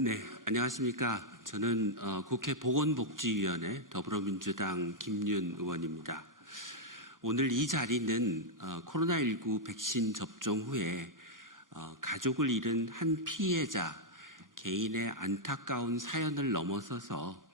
네, 안녕하십니까. 저는 국회 보건복지위원회 더불어민주당 김윤 의원입니다. 오늘 이 자리는 코로나19 백신 접종 후에 가족을 잃은 한 피해자 개인의 안타까운 사연을 넘어서서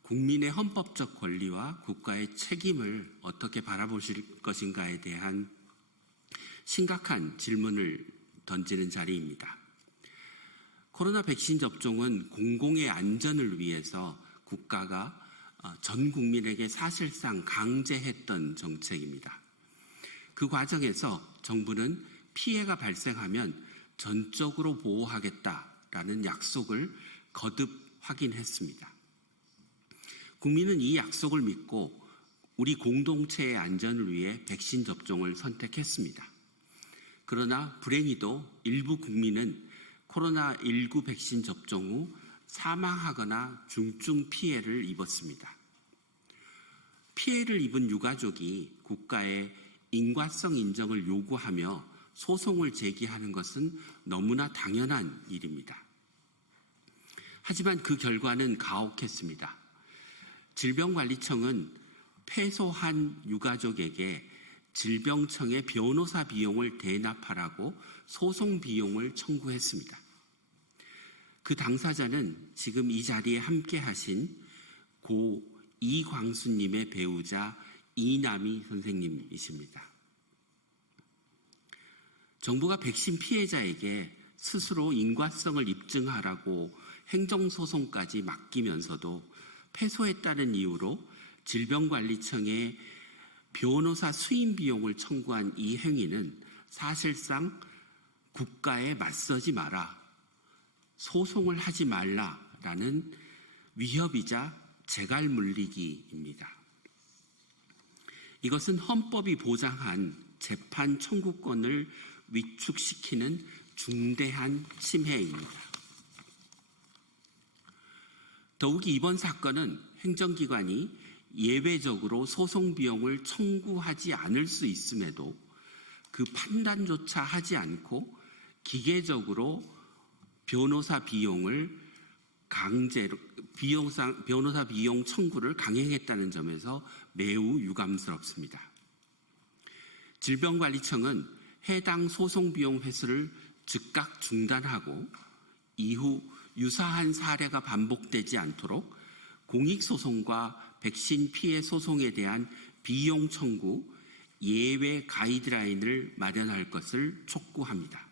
국민의 헌법적 권리와 국가의 책임을 어떻게 바라보실 것인가에 대한 심각한 질문을 던지는 자리입니다. 코로나 백신 접종은 공공의 안전을 위해서 국가가 전 국민에게 사실상 강제했던 정책입니다. 그 과정에서 정부는 피해가 발생하면 전적으로 보호하겠다라는 약속을 거듭 확인했습니다. 국민은 이 약속을 믿고 우리 공동체의 안전을 위해 백신 접종을 선택했습니다. 그러나 불행히도 일부 국민은 코로나19 백신 접종 후 사망하거나 중증 피해를 입었습니다. 피해를 입은 유가족이 국가의 인과성 인정을 요구하며 소송을 제기하는 것은 너무나 당연한 일입니다. 하지만 그 결과는 가혹했습니다. 질병관리청은 패소한 유가족에게 질병청의 변호사 비용을 대납하라고 소송 비용을 청구했습니다. 그 당사자는 지금 이 자리에 함께 하신 고 이광수님의 배우자 이남희 선생님이십니다. 정부가 백신 피해자에게 스스로 인과성을 입증하라고 행정소송까지 맡기면서도 패소했다는 이유로 질병관리청에 변호사 수임 비용을 청구한 이 행위는 사실상 국가에 맞서지 마라, 소송을 하지 말라라는 위협이자 재갈 물리기입니다. 이것은 헌법이 보장한 재판 청구권을 위축시키는 중대한 침해입니다. 더욱이 이번 사건은 행정기관이 예외적으로 소송 비용을 청구하지 않을 수 있음에도 그 판단조차 하지 않고 기계적으로 변호사 비용을 강제로 변호사 비용 청구를 강행했다는 점에서 매우 유감스럽습니다. 질병관리청은 해당 소송 비용 회수를 즉각 중단하고 이후 유사한 사례가 반복되지 않도록 공익소송과 백신 피해 소송에 대한 비용 청구 예외 가이드라인을 마련할 것을 촉구합니다.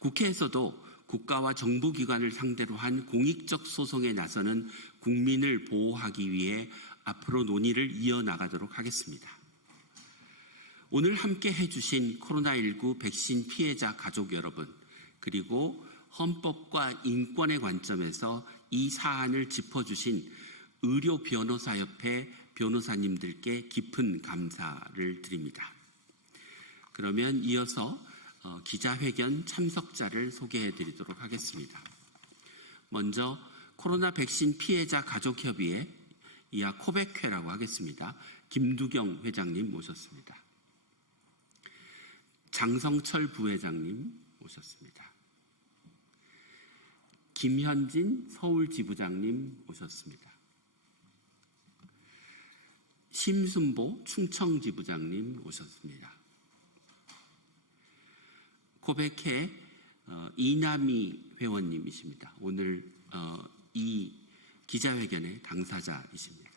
국회에서도 국가와 정부기관을 상대로 한 공익적 소송에 나서는 국민을 보호하기 위해 앞으로 논의를 이어나가도록 하겠습니다. 오늘 함께 해주신 코로나19 백신 피해자 가족 여러분, 그리고 헌법과 인권의 관점에서 이 사안을 짚어주신 의료변호사협회 변호사님들께 깊은 감사를 드립니다. 그러면 이어서 기자회견 참석자를 소개해 드리도록 하겠습니다. 먼저 코로나 백신 피해자 가족협의회, 이하 코백회라고 하겠습니다. 김두경 회장님 모셨습니다. 장성철 부회장님 모셨습니다. 김현진 서울지부장님 모셨습니다. 심순보 충청지부장님 오셨습니다. 코백회 이남희 회원님이십니다. 오늘 이 기자회견의 당사자이십니다.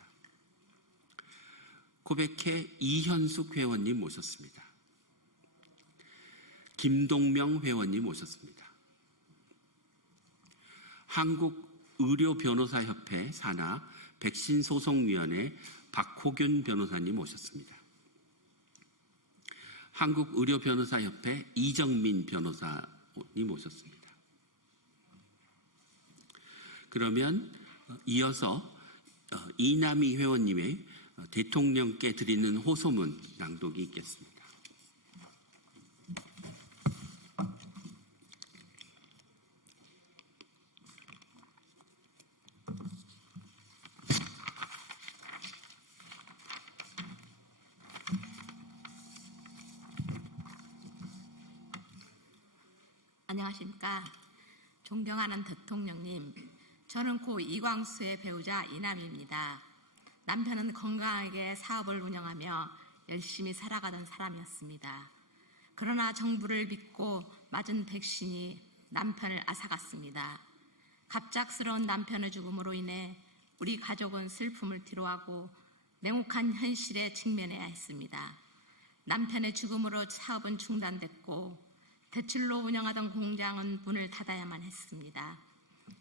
코백회 이현숙 회원님 모셨습니다. 김동명 회원님 모셨습니다. 한국의료변호사협회 산하 백신소송위원회 박호균 변호사님 모셨습니다. 한국의료변호사협회 이정민 변호사님 모셨습니다. 그러면 이어서 이남희 회원님의 대통령께 드리는 호소문 낭독이 있겠습니다. 안녕하십니까. 존경하는 대통령님, 저는 고 이광수의 배우자 이남희입니다. 남편은 건강하게 사업을 운영하며 열심히 살아가던 사람이었습니다. 그러나 정부를 믿고 맞은 백신이 남편을 앗아갔습니다. 갑작스러운 남편의 죽음으로 인해 우리 가족은 슬픔을 뒤로하고 냉혹한 현실에 직면해야 했습니다. 남편의 죽음으로 사업은 중단됐고 대출로 운영하던 공장은 문을 닫아야만 했습니다.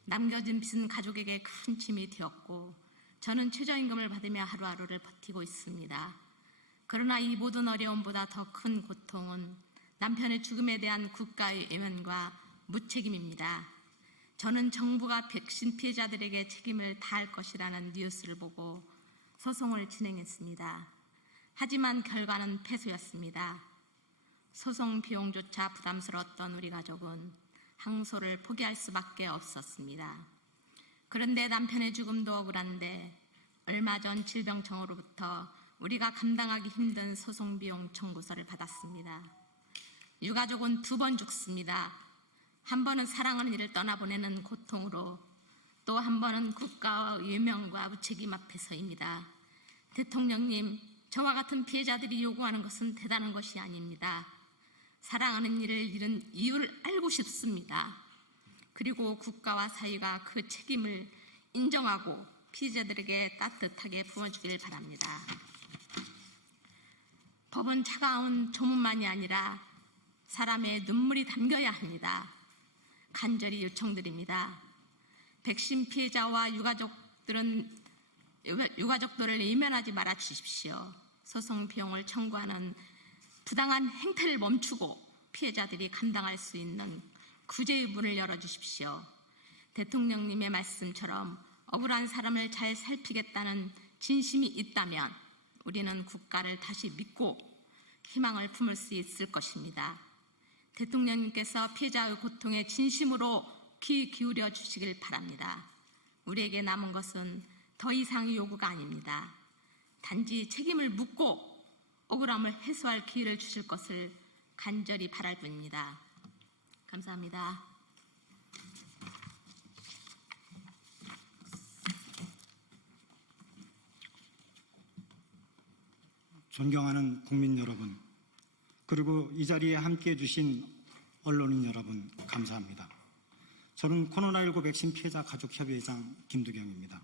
남겨진 빚은 가족에게 큰 짐이 되었고 저는 최저임금을 받으며 하루하루를 버티고 있습니다. 그러나 이 모든 어려움보다 더 큰 고통은 남편의 죽음에 대한 국가의 외면과 무책임입니다. 저는 정부가 백신 피해자들에게 책임을 다할 것이라는 뉴스를 보고 소송을 진행했습니다. 하지만 결과는 패소였습니다. 소송 비용조차 부담스러웠던 우리 가족은 항소를 포기할 수밖에 없었습니다. 그런데 남편의 죽음도 억울한데 얼마 전 질병청으로부터 우리가 감당하기 힘든 소송 비용 청구서를 받았습니다. 유가족은 2번 죽습니다. 한 번은 사랑하는 이를 떠나보내는 고통으로, 또 한 번은 국가의 외면과 무책임 앞에서입니다. 대통령님, 저와 같은 피해자들이 요구하는 것은 대단한 것이 아닙니다. 사랑하는 이를 잃은 이유를 알고 싶습니다. 그리고 국가와 사회가 그 책임을 인정하고 피해자들에게 따뜻하게 품어주길 바랍니다. 법은 차가운 조문만이 아니라 사람의 눈물이 담겨야 합니다. 간절히 요청드립니다. 백신 피해자와 유가족들을 외면하지 말아 주십시오. 소송 비용을 청구하는 부당한 행태를 멈추고 피해자들이 감당할 수 있는 구제의 문을 열어주십시오. 대통령님의 말씀처럼 억울한 사람을 잘 살피겠다는 진심이 있다면 우리는 국가를 다시 믿고 희망을 품을 수 있을 것입니다. 대통령님께서 피해자의 고통에 진심으로 귀 기울여 주시길 바랍니다. 우리에게 남은 것은 더 이상의 요구가 아닙니다. 단지 책임을 묻고 억울함을 해소할 기회를 주실 것을 간절히 바랄 뿐입니다. 감사합니다. 존경하는 국민 여러분, 그리고 이 자리에 함께해 주신 언론인 여러분, 감사합니다. 저는 코로나19 백신 피해자 가족협의회장 김두경입니다.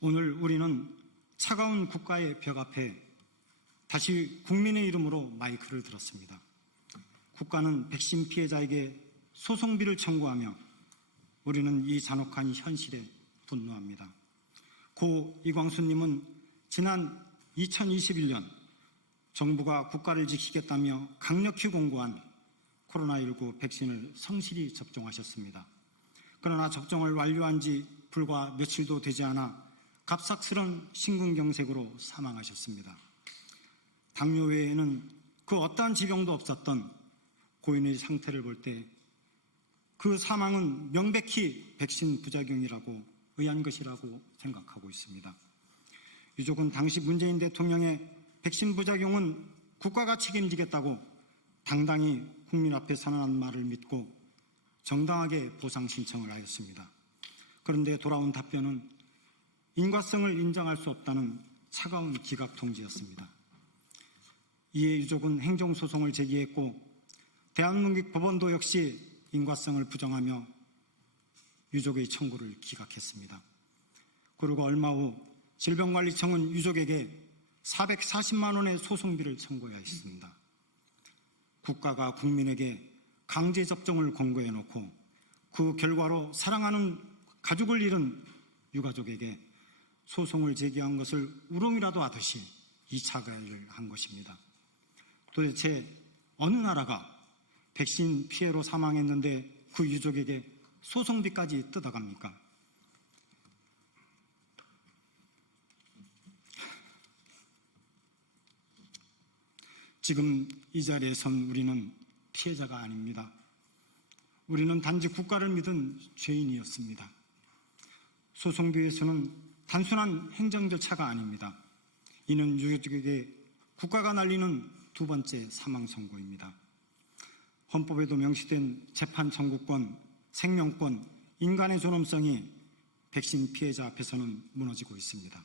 오늘 우리는 차가운 국가의 벽 앞에 다시 국민의 이름으로 마이크를 들었습니다. 국가는 백신 피해자에게 소송비를 청구하며 우리는 이 잔혹한 현실에 분노합니다. 고 이광수님은 지난 2021년 정부가 국가를 지키겠다며 강력히 공고한 코로나19 백신을 성실히 접종하셨습니다. 그러나 접종을 완료한 지 불과 며칠도 되지 않아 갑작스런 심근경색으로 사망하셨습니다. 당뇨 외에는 그 어떠한 지병도 없었던 고인의 상태를 볼 때 그 사망은 명백히 백신 부작용이라고 의한 것이라고 생각하고 있습니다. 유족은 당시 문재인 대통령의 백신 부작용은 국가가 책임지겠다고 당당히 국민 앞에 선언한 말을 믿고 정당하게 보상 신청을 하였습니다. 그런데 돌아온 답변은 인과성을 인정할 수 없다는 차가운 기각 통지였습니다. 이에 유족은 행정소송을 제기했고 대한민국법원도 역시 인과성을 부정하며 유족의 청구를 기각했습니다. 그리고 얼마 후 질병관리청은 유족에게 440만 원의 소송비를 청구하였습니다. 국가가 국민에게 강제접종을 권고해놓고 그 결과로 사랑하는 가족을 잃은 유가족에게 소송을 제기한 것을 우롱이라도 하듯이 2차 가해를 한 것입니다. 도대체 어느 나라가 백신 피해로 사망했는데 그 유족에게 소송비까지 뜯어갑니까? 지금 이 자리에 선 우리는 피해자가 아닙니다. 우리는 단지 국가를 믿은 죄인이었습니다. 소송비에서는 단순한 행정 절차가 아닙니다. 이는 유족에게 국가가 날리는 두 번째 사망 선고입니다. 헌법에도 명시된 재판 청구권, 생명권, 인간의 존엄성이 백신 피해자 앞에서는 무너지고 있습니다.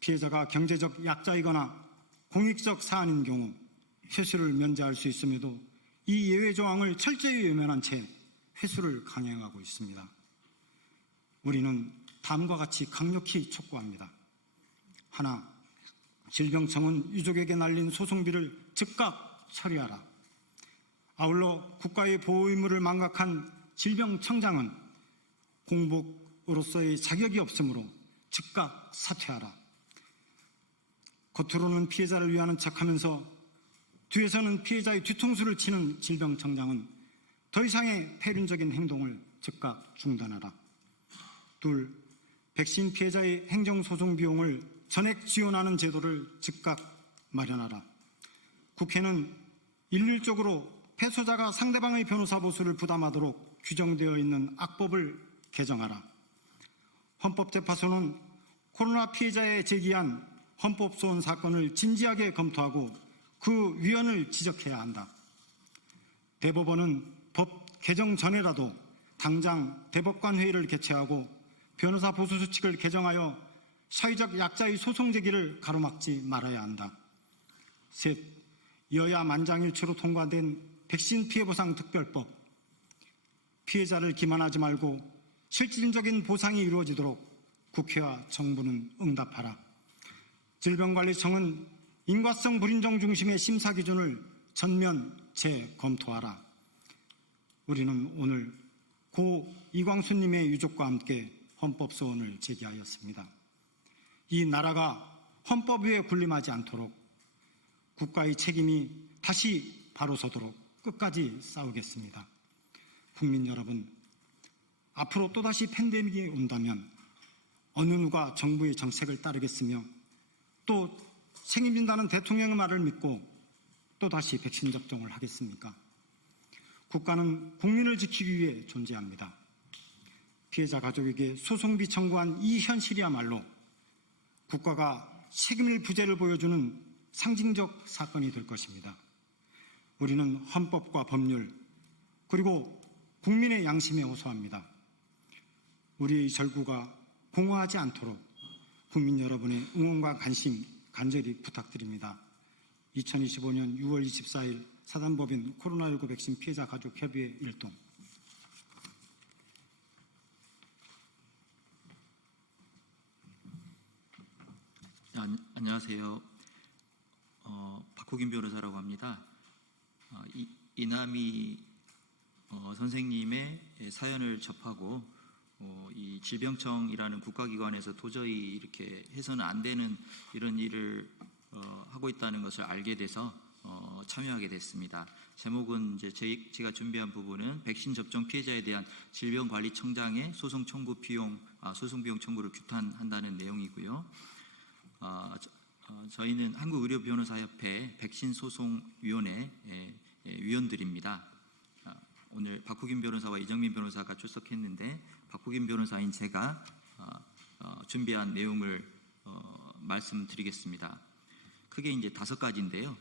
피해자가 경제적 약자이거나 공익적 사안인 경우 회수를 면제할 수 있음에도 이 예외 조항을 철저히 외면한 채 회수를 강행하고 있습니다. 우리는 다음과 같이 강력히 촉구합니다. 하나, 질병청은 유족에게 날린 소송비를 즉각 처리하라. 아울러 국가의 보호 의무를 망각한 질병청장은 공복으로서의 자격이 없으므로 즉각 사퇴하라. 겉으로는 피해자를 위하는 척하면서 뒤에서는 피해자의 뒤통수를 치는 질병청장은 더 이상의 폐륜적인 행동을 즉각 중단하라. 둘, 백신 피해자의 행정소송 비용을 전액 지원하는 제도를 즉각 마련하라. 국회는 일률적으로 패소자가 상대방의 변호사 보수를 부담하도록 규정되어 있는 악법을 개정하라. 헌법재판소는 코로나 피해자에 제기한 헌법소원 사건을 진지하게 검토하고 그 위헌을 지적해야 한다. 대법원은 법 개정 전에라도 당장 대법관 회의를 개최하고 변호사 보수 수칙을 개정하여 사회적 약자의 소송 제기를 가로막지 말아야 한다. 셋, 여야 만장일치로 통과된 백신 피해 보상 특별법. 피해자를 기만하지 말고 실질적인 보상이 이루어지도록 국회와 정부는 응답하라. 질병관리청은 인과성 불인정 중심의 심사 기준을 전면 재검토하라. 우리는 오늘 고 이광수님의 유족과 함께 헌법소원을 제기하였습니다. 이 나라가 헌법 위에 군림하지 않도록 국가의 책임이 다시 바로 서도록 끝까지 싸우겠습니다. 국민 여러분, 앞으로 또다시 팬데믹이 온다면 어느 누가 정부의 정책을 따르겠으며 또 책임진다는 대통령의 말을 믿고 또다시 백신 접종을 하겠습니까? 국가는 국민을 지키기 위해 존재합니다. 피해자 가족에게 소송비 청구한 이 현실이야말로 국가가 책임을 부재를 보여주는 상징적 사건이 될 것입니다. 우리는 헌법과 법률 그리고 국민의 양심에 호소합니다. 우리의 절구가 공허하지 않도록 국민 여러분의 응원과 관심 간절히 부탁드립니다. 2025년 6월 24일 사단법인 코로나19 백신 피해자 가족 협의회 일동. 안녕하세요. 박호긴 변호사라고 합니다. 이남희 선생님의 사연을 접하고 이 질병청이라는 국가기관에서 도저히 이렇게 해서는 안 되는 이런 일을 하고 있다는 것을 알게 돼서 참여하게 됐습니다. 제목은 이제 제가 준비한 부분은 백신 접종 피해자에 대한 질병관리청장의 소송 비용 청구를 규탄한다는 내용이고요. 저희는 한국의료변호사협회 백신소송위원회 위원들입니다. 오늘 박호긴 변호사와 이정민 변호사가 출석했는데 박호긴 변호사인 제가 준비한 내용을 말씀드리겠습니다. 크게 이제 5가지인데요.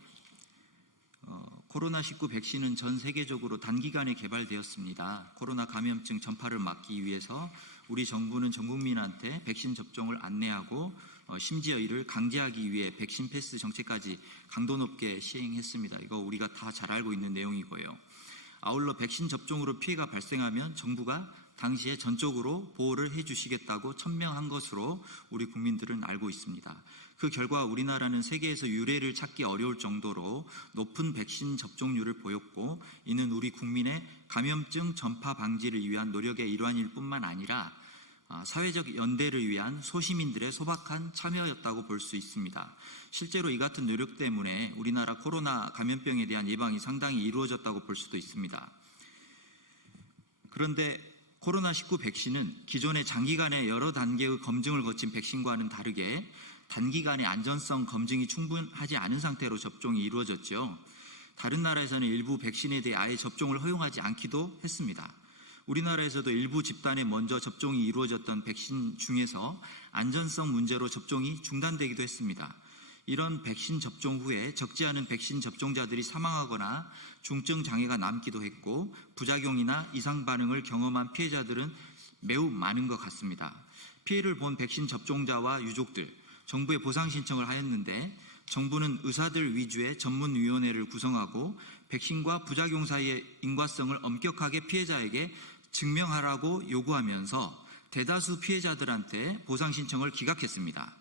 코로나19 백신은 전 세계적으로 단기간에 개발되었습니다. 코로나 감염증 전파를 막기 위해서 우리 정부는 전 국민한테 백신 접종을 안내하고 심지어 이를 강제하기 위해 백신 패스 정책까지 강도 높게 시행했습니다. 이거 우리가 다 잘 알고 있는 내용이고요. 아울러 백신 접종으로 피해가 발생하면 정부가 당시에 전적으로 보호를 해주시겠다고 천명한 것으로 우리 국민들은 알고 있습니다. 그 결과 우리나라는 세계에서 유례를 찾기 어려울 정도로 높은 백신 접종률을 보였고, 이는 우리 국민의 감염증 전파 방지를 위한 노력의 일환일 뿐만 아니라 사회적 연대를 위한 소시민들의 소박한 참여였다고 볼 수 있습니다. 실제로 이 같은 노력 때문에 우리나라 코로나 감염병에 대한 예방이 상당히 이루어졌다고 볼 수도 있습니다. 그런데 코로나19 백신은 기존의 장기간의 여러 단계의 검증을 거친 백신과는 다르게 단기간의 안전성 검증이 충분하지 않은 상태로 접종이 이루어졌죠. 다른 나라에서는 일부 백신에 대해 아예 접종을 허용하지 않기도 했습니다. 우리나라에서도 일부 집단에 먼저 접종이 이루어졌던 백신 중에서 안전성 문제로 접종이 중단되기도 했습니다. 이런 백신 접종 후에 적지 않은 백신 접종자들이 사망하거나 중증 장애가 남기도 했고 부작용이나 이상 반응을 경험한 피해자들은 매우 많은 것 같습니다. 피해를 본 백신 접종자와 유족들, 정부에 보상 신청을 하였는데 정부는 의사들 위주의 전문위원회를 구성하고 백신과 부작용 사이의 인과성을 엄격하게 피해자에게 증명하라고 요구하면서 대다수 피해자들한테 보상 신청을 기각했습니다.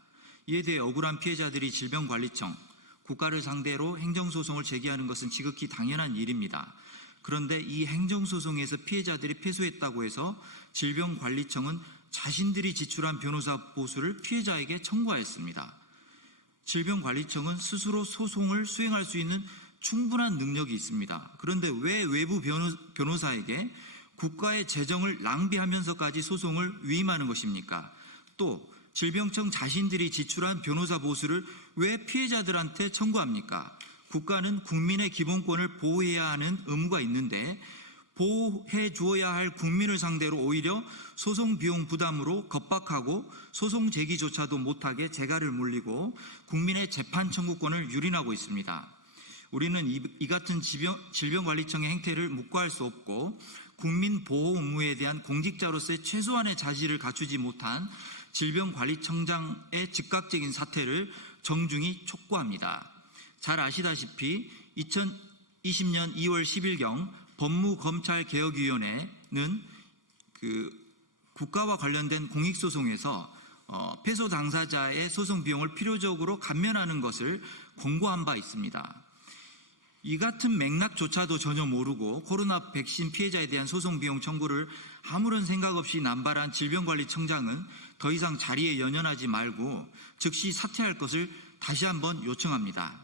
이에 대해 억울한 피해자들이 질병관리청, 국가를 상대로 행정소송을 제기하는 것은 지극히 당연한 일입니다. 그런데 이 행정소송에서 피해자들이 패소했다고 해서 질병관리청은 자신들이 지출한 변호사 보수를 피해자에게 청구하였습니다. 질병관리청은 스스로 소송을 수행할 수 있는 충분한 능력이 있습니다. 그런데 왜 외부 변호사에게 국가의 재정을 낭비하면서까지 소송을 위임하는 것입니까? 또 질병청 자신들이 지출한 변호사 보수를 왜 피해자들한테 청구합니까? 국가는 국민의 기본권을 보호해야 하는 의무가 있는데 보호해 주어야 할 국민을 상대로 오히려 소송 비용 부담으로 겁박하고 소송 제기조차도 못하게 재갈을 물리고 국민의 재판 청구권을 유린하고 있습니다. 우리는 이 같은 질병관리청의 행태를 묵과할 수 없고 국민 보호 의무에 대한 공직자로서의 최소한의 자질을 갖추지 못한 질병관리청장의 즉각적인 사퇴를 정중히 촉구합니다. 잘 아시다시피 2020년 2월 10일경 법무검찰개혁위원회는 국가와 관련된 공익소송에서 패소 당사자의 소송 비용을 필요적으로 감면하는 것을 권고한 바 있습니다. 이 같은 맥락조차도 전혀 모르고 코로나 백신 피해자에 대한 소송 비용 청구를 아무런 생각 없이 남발한 질병관리청장은 더 이상 자리에 연연하지 말고 즉시 사퇴할 것을 다시 한번 요청합니다.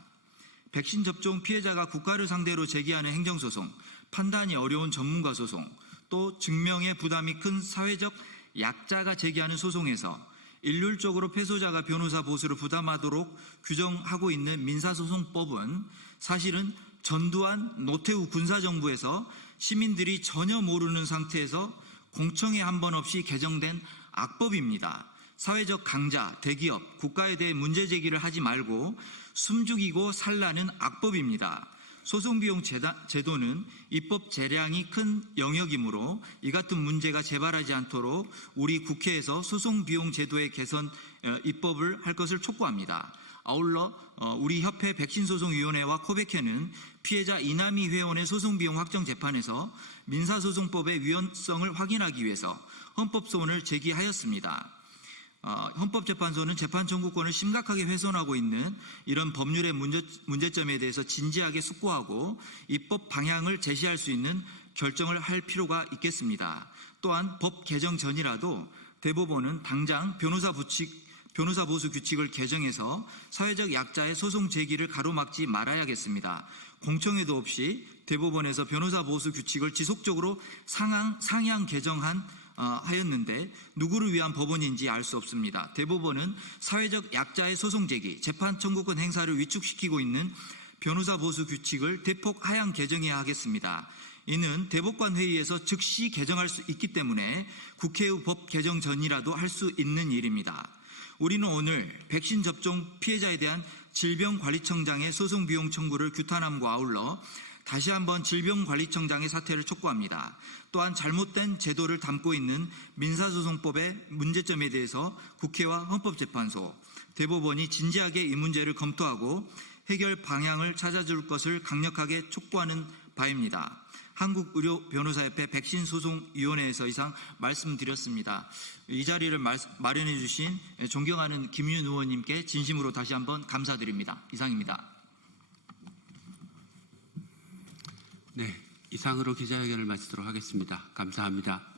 백신 접종 피해자가 국가를 상대로 제기하는 행정소송, 판단이 어려운 전문가 소송, 또 증명의 부담이 큰 사회적 약자가 제기하는 소송에서 일률적으로 패소자가 변호사 보수를 부담하도록 규정하고 있는 민사소송법은 사실은 전두환, 노태우 군사정부에서 시민들이 전혀 모르는 상태에서 공청회 한 번 없이 개정된 악법입니다. 사회적 강자, 대기업, 국가에 대해 문제 제기를 하지 말고 숨죽이고 살라는 악법입니다. 소송비용 제도는 입법 재량이 큰 영역이므로 이 같은 문제가 재발하지 않도록 우리 국회에서 소송비용 제도의 개선 입법을 할 것을 촉구합니다. 아울러 우리 협회 백신소송위원회와 코백회는 피해자 이남희 회원의 소송비용 확정 재판에서 민사소송법의 위헌성을 확인하기 위해서 헌법소원을 제기하였습니다. 헌법재판소는 재판 청구권을 심각하게 훼손하고 있는 이런 법률의 문제점에 대해서 진지하게 숙고하고 입법 방향을 제시할 수 있는 결정을 할 필요가 있겠습니다. 또한 법 개정 전이라도 대법원은 당장 변호사 보수 규칙을 개정해서 사회적 약자의 소송 제기를 가로막지 말아야겠습니다. 공청회도 없이 대법원에서 변호사 보수 규칙을 지속적으로 상향 하였는데 누구를 위한 법원인지 알 수 없습니다. 대법원은 사회적 약자의 소송 제기, 재판 청구권 행사를 위축시키고 있는 변호사 보수 규칙을 대폭 하향 개정해야 하겠습니다. 이는 대법관 회의에서 즉시 개정할 수 있기 때문에 국회의 법 개정 전이라도 할 수 있는 일입니다. 우리는 오늘 백신 접종 피해자에 대한 질병관리청장의 소송 비용 청구를 규탄함과 아울러 다시 한번 질병관리청장의 사퇴를 촉구합니다. 또한 잘못된 제도를 담고 있는 민사소송법의 문제점에 대해서 국회와 헌법재판소, 대법원이 진지하게 이 문제를 검토하고 해결 방향을 찾아줄 것을 강력하게 촉구하는 바입니다. 한국의료변호사협회 백신소송위원회에서 이상 말씀드렸습니다. 이 자리를 마련해 주신 존경하는 김윤 의원님께 진심으로 다시 한번 감사드립니다. 이상입니다. 네, 이상으로 기자회견을 마치도록 하겠습니다. 감사합니다.